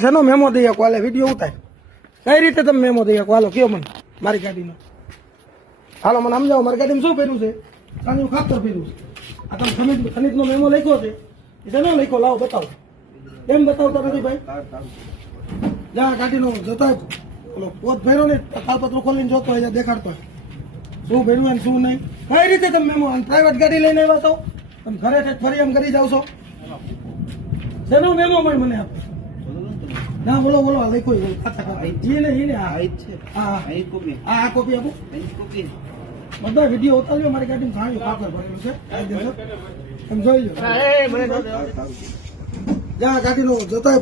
શેનો મેમો દઈ શકો? હાલે વિડીયો ઉતાર. કઈ રીતે તમે મેમો દઈ શકો? હાલો કયો મને મારી ગાડીનો. હાલો મને સમજાવો, મારી ગાડીમાં શું પહેર્યું છે? સાનું ખાતર પહેર્યું છે. આ તમે ખનીજનો મેમો લખ્યો છે, એ શેનો લખ્યો? લાવો બતાવો. કેમ બતાવતા નથી ભાઈ? જા ગાડીનો જતા ઓલો પોત ભર્યો ને, તાળપત્ર ખોલીને જોતો હોય દેખાડતો હોય શું ભર્યું ને શું નહીં. કઈ રીતે તમે મેમો પ્રાઇવેટ ગાડી લઈને આવ્યા છો? તમે ઘરે ફરી એમ કરી જાવ છો? શેનો મેમો પણ મને આપો. ના બોલો બોલો, લખ્યો આ કોપી આપો. બધા વિડીયો ઉતાર્યો, મારી ગાડીમાં સાણિયું ખાતર ભરેલું છે કાયદેસર, તમે જોઈ લો. જ્યાં ગાડીનો જતા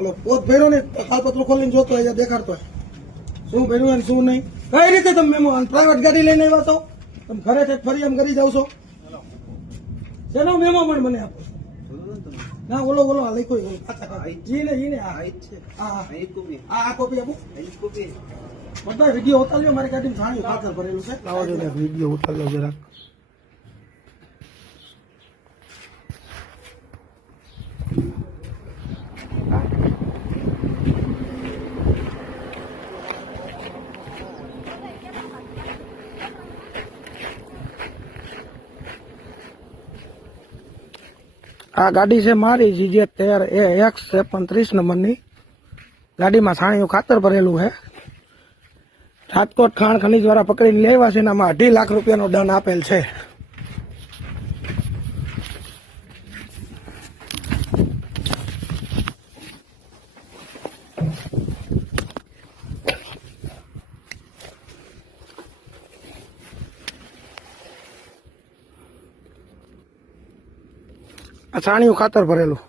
ઓલો પોત ભર્યો ને, તાળપત્ર ખોલીને જોતો હોય દેખાડતો હોય શું ભર્યું ને શું નહીં. કઈ રીતે તમે મેમો પ્રાઇવેટ ગાડી લઈને આવ્યા છો? તમે ઘરે ફરી એમ કરી જાવ છો? શેનો મેમો પણ મને આપો. ના બોલો બોલો, લખ્યો આ કોપી આપો. બધા વિડીયો ઉતાર્યો, મારી ગાડીમાં સાણિયું ખાતર ભરેલું છે. વિડીયો ઉતાર્યો જરાક. આ ગાડી છે મારી GJ13X 35 નંબરની. ગાડીમાં સાણિયું ખાતર ભરેલું છે. રાજકોટ ખાણ ખનીજ દ્વારા પકડીને લેવા છે. એનામાં 2.5 લાખ રૂપિયાનો દંડ આપેલ છે. આ સાણિયું ખાતર ભરેલું.